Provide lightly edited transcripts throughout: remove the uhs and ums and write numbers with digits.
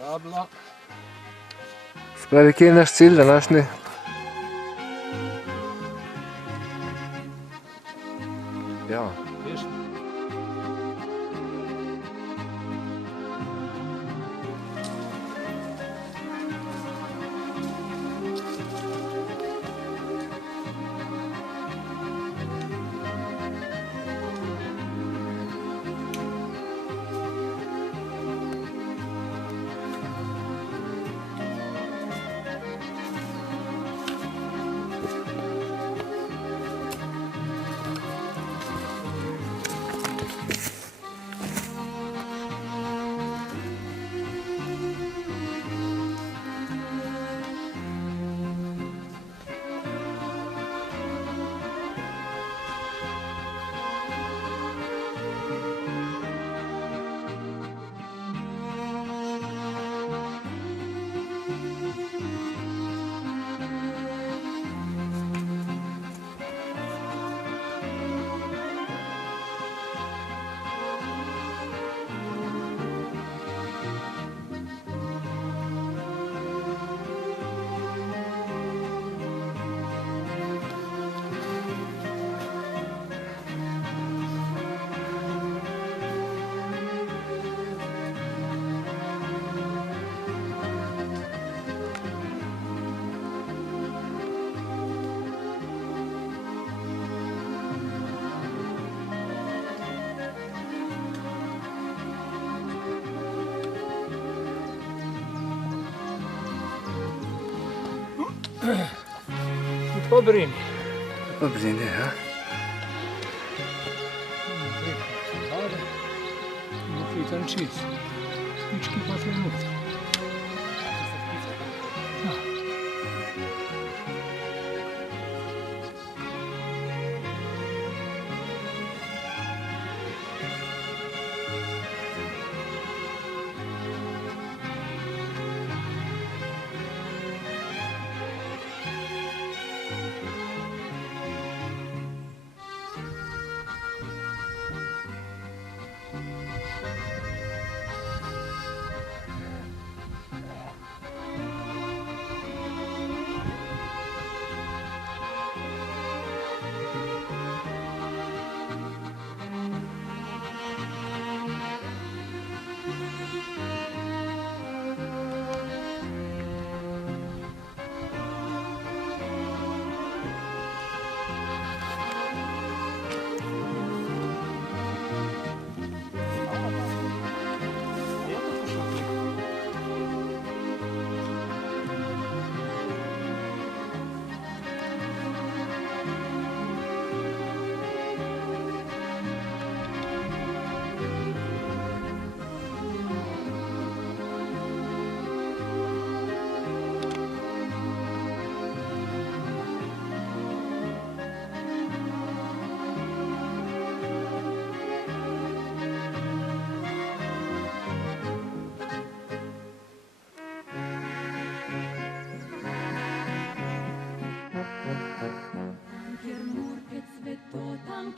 rabila. Spravi, kje je naš cilj današnji? Ja. Veš? Po Brini. Po Brini, ja. Fitan čez. Špički pa se noter.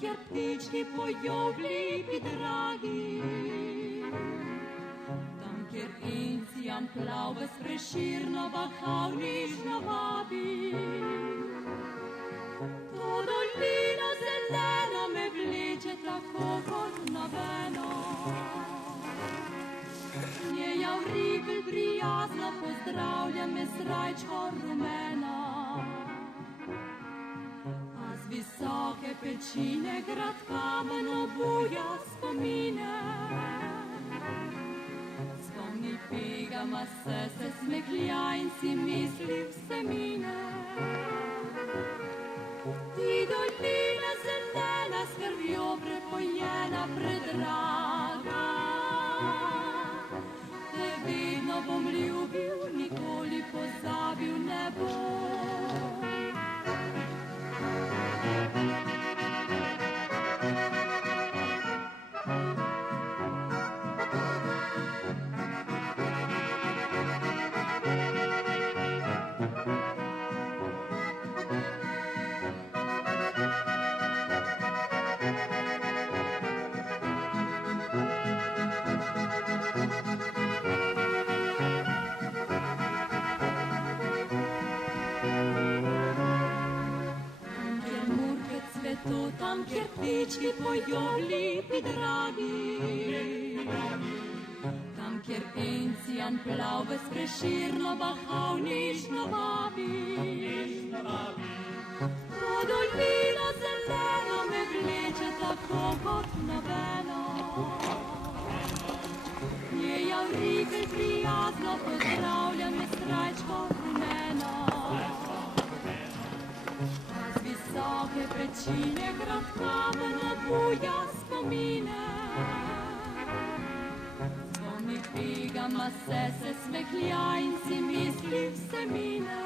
Kjer ptički pojo v lipi dragi, tam, kjer Incijan plave s Preširno bahal nižno vabi. To dolina zelena me vleče tako kot nobeno. Njeja vribelj prijazna pozdravlja me srajčko rumena. Visoke pečine grad kamen obuja spomine. Spomni pegama se smehlja in si misli vse mine. Ti dolina zelena s krvjo prepojena predraga. Te vedno bom ljubil, nikoli pozabil ne bom. Tam, kjer ptički pojo lipi dragi, tam, kjer encijan plavbe s Preširno bahal nižno vabi. To dolino zeleno me vleče tako kot nobeno. Je Javritelj prijazno pozdravlja me strajčko rumeno. Z visoke pečine grad kamen obuja spomine. Zvoni figama se smehlja in si misli vse mine.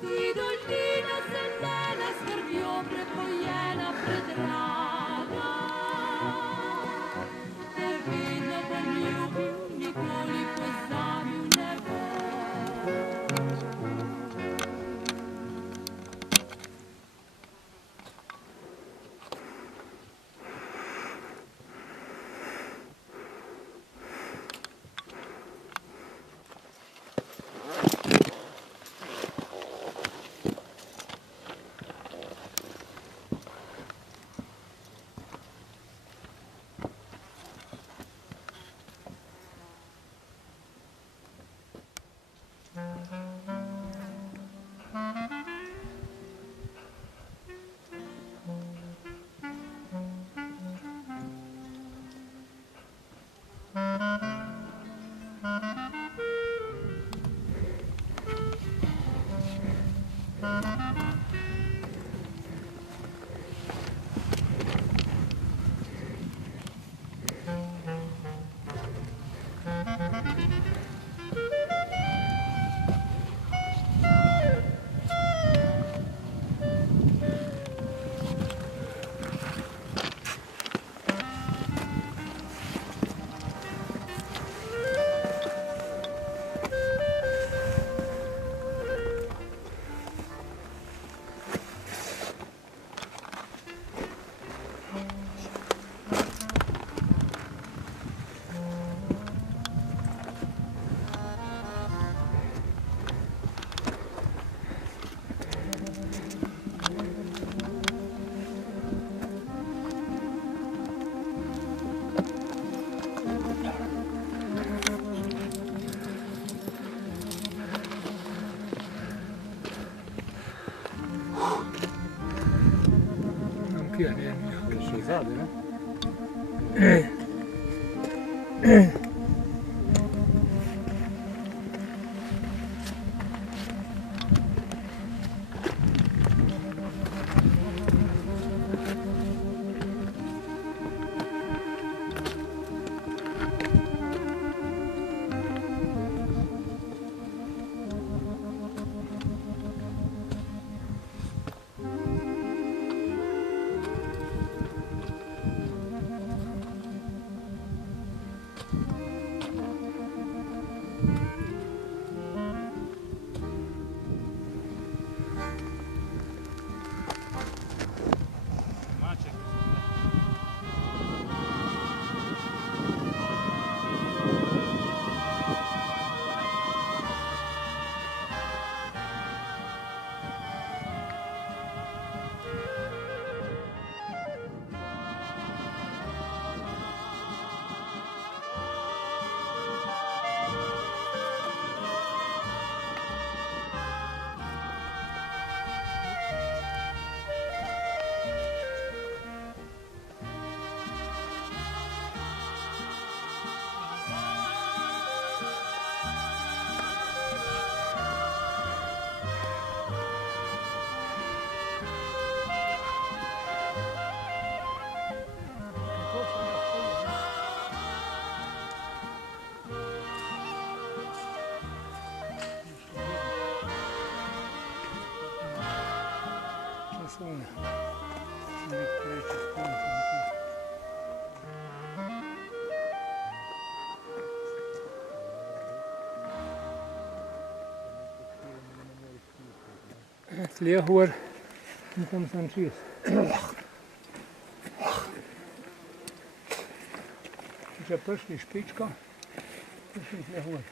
Ti dolina zelena s krvjo prepojena predraga. Te vedno bom ljubil, nikoli pozabil ne bom. Še zadaj, ne? Tle gor in tam sem čez. Če prišli špičko, prišli tle gor.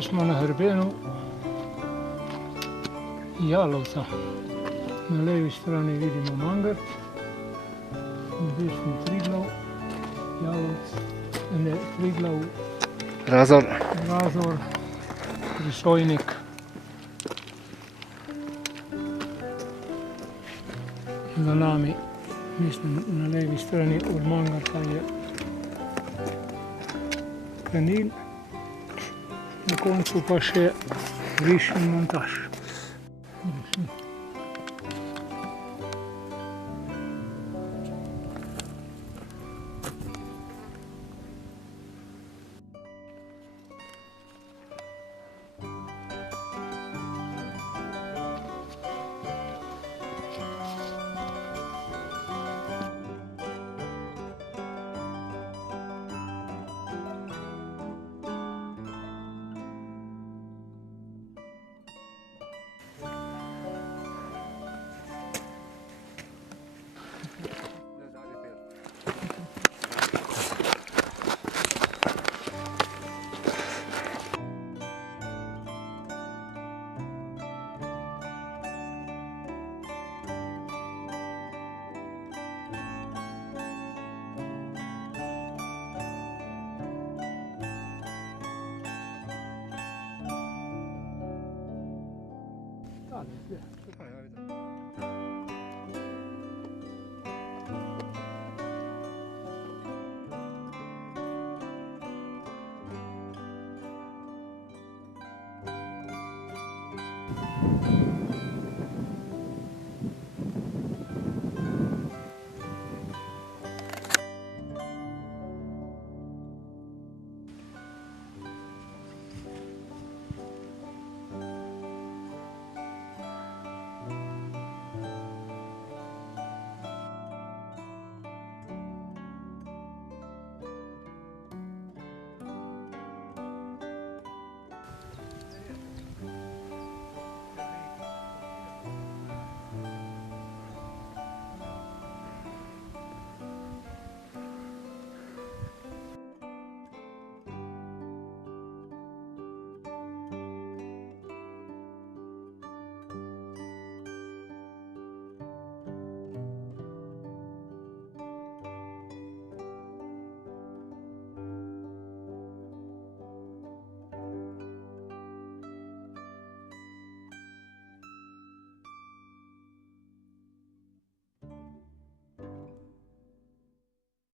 Mi smo na hrbenu Jalovca. Na levi strani vidimo Mangart, na desni Triglav, Jalovc, ne, Triglav, Razor. Razor, Prisojnik. Za nami, mislim na levi strani od Mangarta je Kanil, na koncu pa še Riš in montaž.